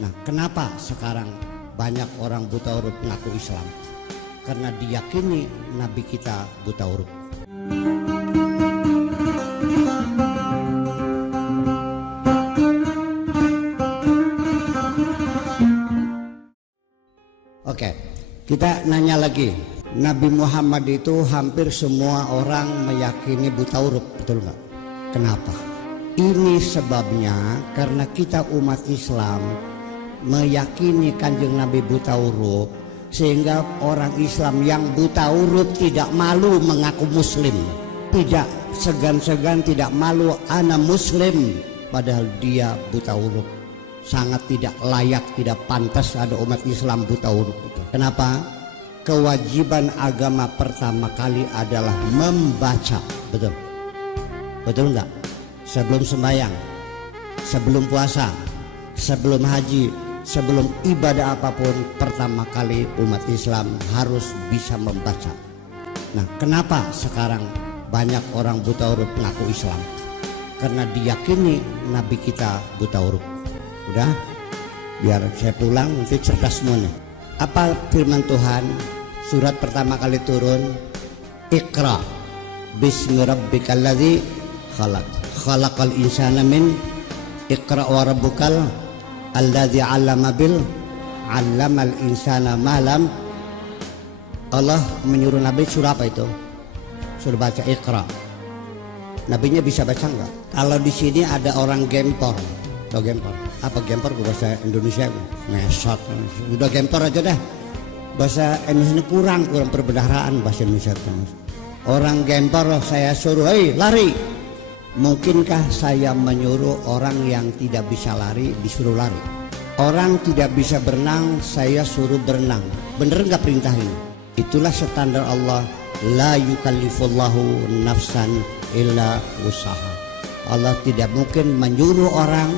Nah, kenapa sekarang banyak orang buta huruf ngaku Islam? Karena diyakini Nabi kita buta huruf. Oke, kita nanya lagi. Nabi Muhammad itu hampir semua orang meyakini buta huruf, betul nggak? Kenapa? Ini sebabnya karena kita umat Islam meyakini Kanjeng Nabi buta huruf, sehingga orang Islam yang buta huruf tidak malu mengaku Muslim, tidak segan-segan, tidak malu ana Muslim, padahal dia buta huruf. Sangat tidak layak, tidak pantas ada umat Islam buta huruf itu. Kenapa? Kewajiban agama pertama kali adalah membaca, betul? Betul nggak? Sebelum sembahyang, sebelum puasa, sebelum haji, sebelum ibadah apapun, pertama kali umat Islam harus bisa membaca. Nah, kenapa sekarang banyak orang buta huruf ngaku Islam? Karena diyakini Nabi kita buta huruf. Udah, biar saya pulang nanti cerdas semua nih. Apa firman Tuhan? Surat pertama kali turun, Iqra bismi rabbikal ladzi khalaq khalaqal insana min Iqra wa rabbukal alladzi 'allama bil 'allamal insana ma lam. Allah menyuruh Nabi surah apa itu? Suruh baca Iqra. Nabinya bisa baca enggak? Kalau di sini ada orang gempor. Tau gempor? Apa gempor bahasa Indonesia? Mesot. Udah gempor aja dah. Bahasa Indonesia kurang perbendaharaan bahasa Indonesia. Orang gempor saya suruh, hei lari. Mungkinkah saya menyuruh orang yang tidak bisa lari disuruh lari? Orang tidak bisa berenang saya suruh berenang. Bener nggak perintah ini? Itulah standar Allah. La yukallifullahu nafsan illa usaha. Allah tidak mungkin menyuruh orang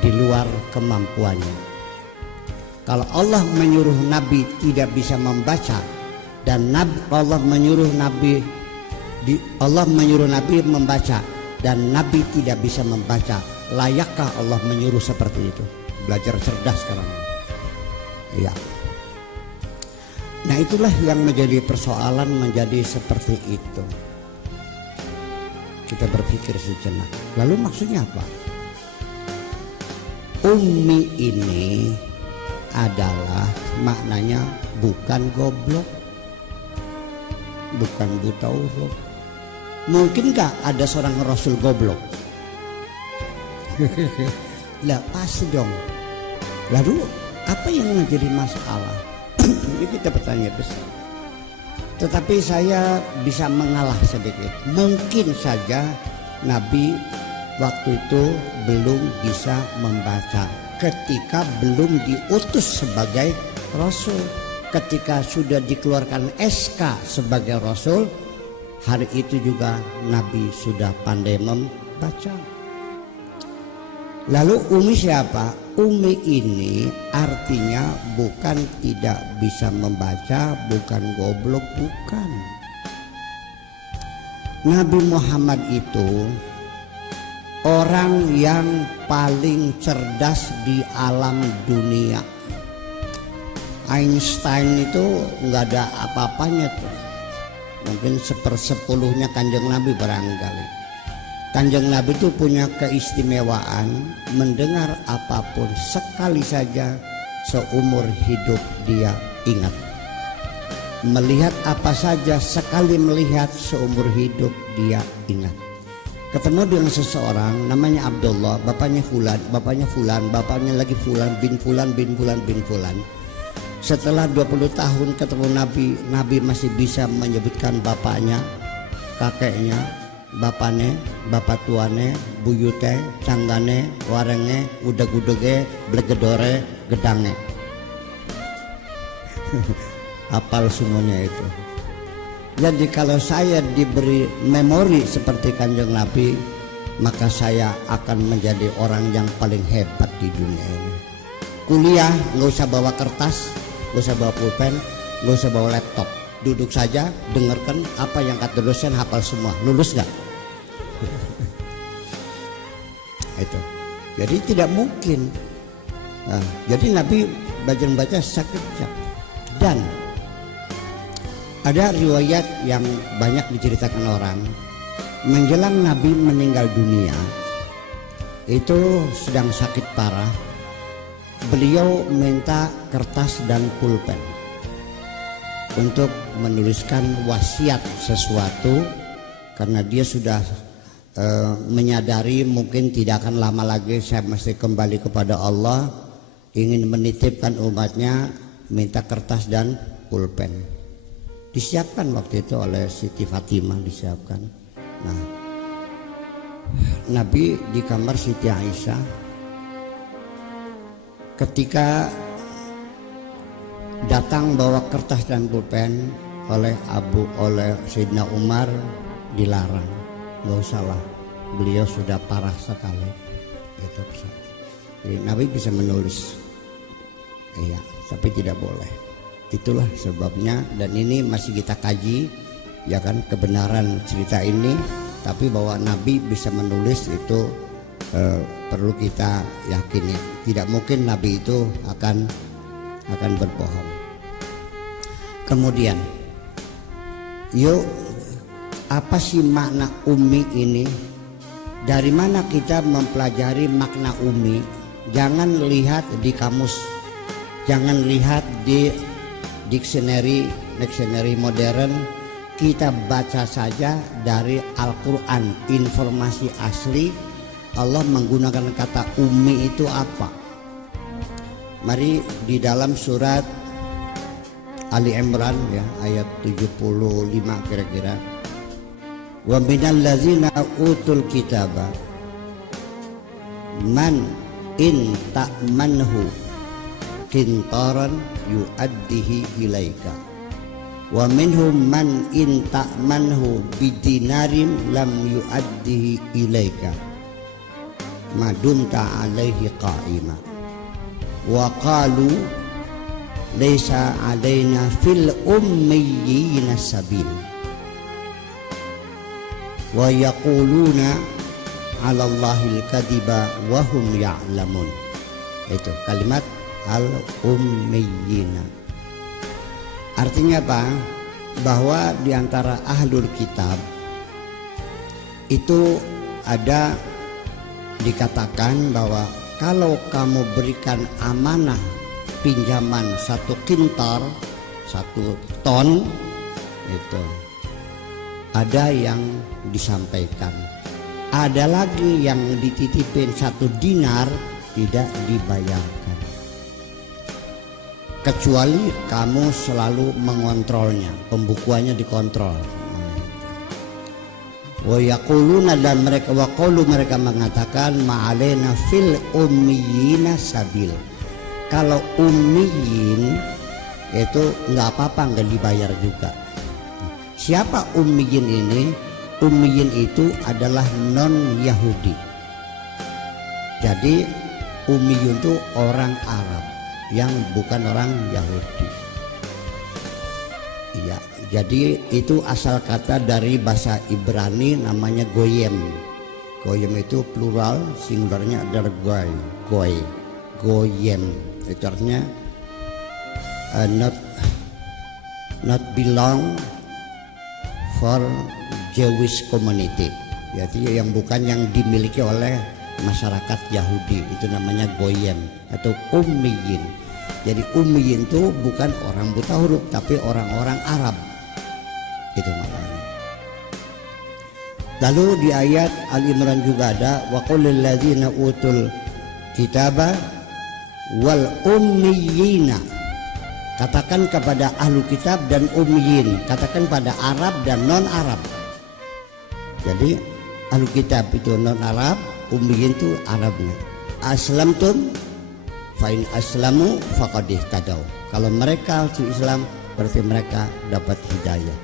di luar kemampuannya. Kalau Allah menyuruh Nabi tidak bisa membaca, dan Allah menyuruh Nabi membaca, dan Nabi tidak bisa membaca, layakkah Allah menyuruh seperti itu? Belajar cerdas sekarang. Iya. Nah, itulah yang menjadi persoalan, menjadi seperti itu. Kita berpikir sejenak. Lalu maksudnya apa? Ummi ini adalah maknanya bukan goblok, bukan buta huruf. Mungkinkah ada seorang Rasul goblok? Lah pasti dong. Lalu apa yang menjadi masalah? Ini kita bertanya besar. Tetapi saya bisa mengalah sedikit. Mungkin saja Nabi waktu itu belum bisa membaca ketika belum diutus sebagai Rasul. Ketika sudah dikeluarkan SK sebagai Rasul, hari itu juga Nabi sudah pandai membaca. Lalu Umi siapa? Umi ini artinya bukan tidak bisa membaca, bukan goblok, bukan. Nabi Muhammad itu orang yang paling cerdas di alam dunia. Einstein itu nggak ada apa-apanya tuh. Mungkin 1/10 Kanjeng Nabi barangkali. Kanjeng Nabi itu punya keistimewaan mendengar apapun sekali saja seumur hidup dia ingat. Melihat apa saja sekali melihat seumur hidup dia ingat. Ketemu dengan seseorang namanya Abdullah, bapaknya Fulan, bapaknya lagi Fulan bin Fulan bin Fulan bin Fulan. Setelah 20 tahun ketemu Nabi, Nabi masih bisa menyebutkan bapaknya, kakeknya, bapaknya, bapak tuane, buyute, canggane, warenge, udag-udege, blegedore, gedange. Hafal semuanya itu. Jadi kalau saya diberi memori seperti Kanjeng Nabi, maka saya akan menjadi orang yang paling hebat di dunia ini. Kuliah nggak usah bawa kertas, nggak usah bawa pulpen, nggak usah bawa laptop. Duduk saja, dengarkan apa yang kata dosen, hafal semua. Lulus nggak? Itu. Jadi tidak mungkin Jadi Nabi baca sekejap. Dan ada riwayat yang banyak diceritakan orang, menjelang Nabi meninggal dunia itu sedang sakit parah, beliau minta kertas dan pulpen untuk menuliskan wasiat sesuatu, karena dia sudah menyadari mungkin tidak akan lama lagi saya mesti kembali kepada Allah, ingin menitipkan umatnya, minta kertas dan pulpen. Disiapkan waktu itu oleh Siti Fatimah, disiapkan. Nah, Nabi di kamar Siti Aisyah, ketika datang bawa kertas dan pulpen oleh Sayyidina Umar, dilarang. Nggak usah lah, beliau sudah parah sekali. Itu jadi Nabi bisa menulis, iya, tapi tidak boleh. Itulah sebabnya, dan ini masih kita kaji, ya kan, kebenaran cerita ini. Tapi bahwa Nabi bisa menulis itu perlu kita yakini. Tidak mungkin Nabi itu akan berbohong. Kemudian, yuk, apa sih makna ummi ini? Dari mana kita mempelajari makna ummi? Jangan lihat di kamus, jangan lihat di dictionary modern. Kita baca saja dari Al-Quran, informasi asli. Allah menggunakan kata ummi itu apa? Mari di dalam surat Ali Imran, ya, ayat 75 kira-kira. Wa minal ladzina utul kitaba man in ta'manhu qintaran yu'addihi ilaika wa minhum man in ta'manhu bidinarin lam yu'addihi ilaika madumta alaihi qa'ima wa qalu laysa alaina fil ummiyina sabil wa yaquluna 'ala Allahil kadiba wa hum ya'lamun. Itu kalimat al-ummiyina. Artinya apa? Bahwa di antara ahlul kitab itu ada dikatakan bahwa kalau kamu berikan amanah pinjaman 1 kintar, 1 ton, itu ada yang disampaikan. Ada lagi yang dititipin 1 dinar tidak dibayarkan, kecuali kamu selalu mengontrolnya, pembukuannya dikontrol. Wa yaquluna, dan mereka mengatakan ma'alaina fil ummiyina sabil. Kalau ummiyin itu nggak apa-apa, nggak dibayar juga. Siapa ummiyin ini? Ummiyin itu adalah non Yahudi. Jadi ummiyun itu orang Arab yang bukan orang Yahudi. Iya, jadi itu asal kata dari bahasa Ibrani, namanya goyem. Goyem itu plural, singularnya adalah goyem. Itu artinya not belong for Jewish community. Jadi yang bukan yang dimiliki oleh masyarakat Yahudi, itu namanya goyem atau ummiyin. Jadi ummiyin itu bukan orang buta huruf, tapi orang-orang Arab. Itu maknanya. Lalu di ayat Al-Imran juga ada wa qul lil ladzina utul kitaba wal ummiyina. Katakan kepada ahlu kitab dan ummiyin, katakan pada Arab dan non Arab. Jadi ahlu kitab itu non Arab, ummiyin itu Arabnya. Aslamtum fa in aslamu faqad ihtadaw. Kalau mereka Islam berarti mereka dapat hidayah.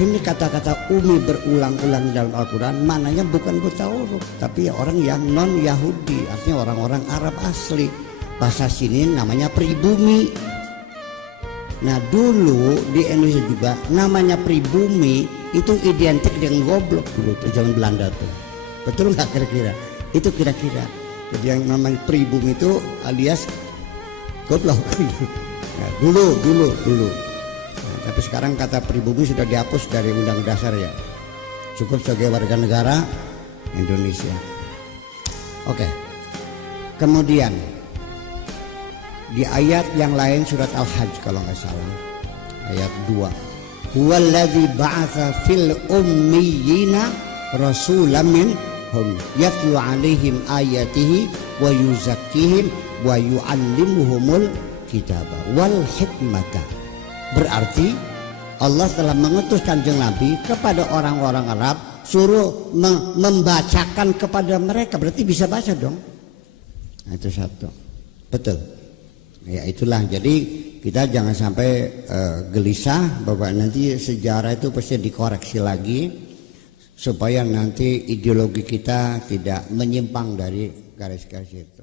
Ini kata-kata ummi berulang-ulang dalam Al-Quran, maknanya bukan buta huruf, tapi orang yang non Yahudi, artinya orang-orang Arab asli. Bahasa sini namanya pribumi. Nah dulu di Indonesia juga namanya pribumi itu identik dengan goblok dulu tuh, zaman Belanda tuh. Betul nggak kira-kira? Itu kira-kira. Jadi yang namanya pribumi itu alias goblok. Nah, dulu. Nah, tapi sekarang kata pribumi sudah dihapus dari undang dasar ya. Cukup sebagai warga negara Indonesia. Oke. Kemudian di ayat yang lain surat Al-Hajj kalau nggak salah ayat 2. Huwallazi ba'atsa fil ummiyina rasulam minhum yatlu 'alaihim ayatihi wa yuzakkihim wa yu'allimuhumul kitaba wal hikmata. Berarti Allah telah mengutus Kanjeng Nabi kepada orang-orang Arab, suruh membacakan kepada mereka. Berarti bisa baca dong. Nah, itu satu. Betul. Ya itulah, jadi kita jangan sampai gelisah bahwa nanti sejarah itu pasti dikoreksi lagi supaya nanti ideologi kita tidak menyimpang dari garis-garis itu.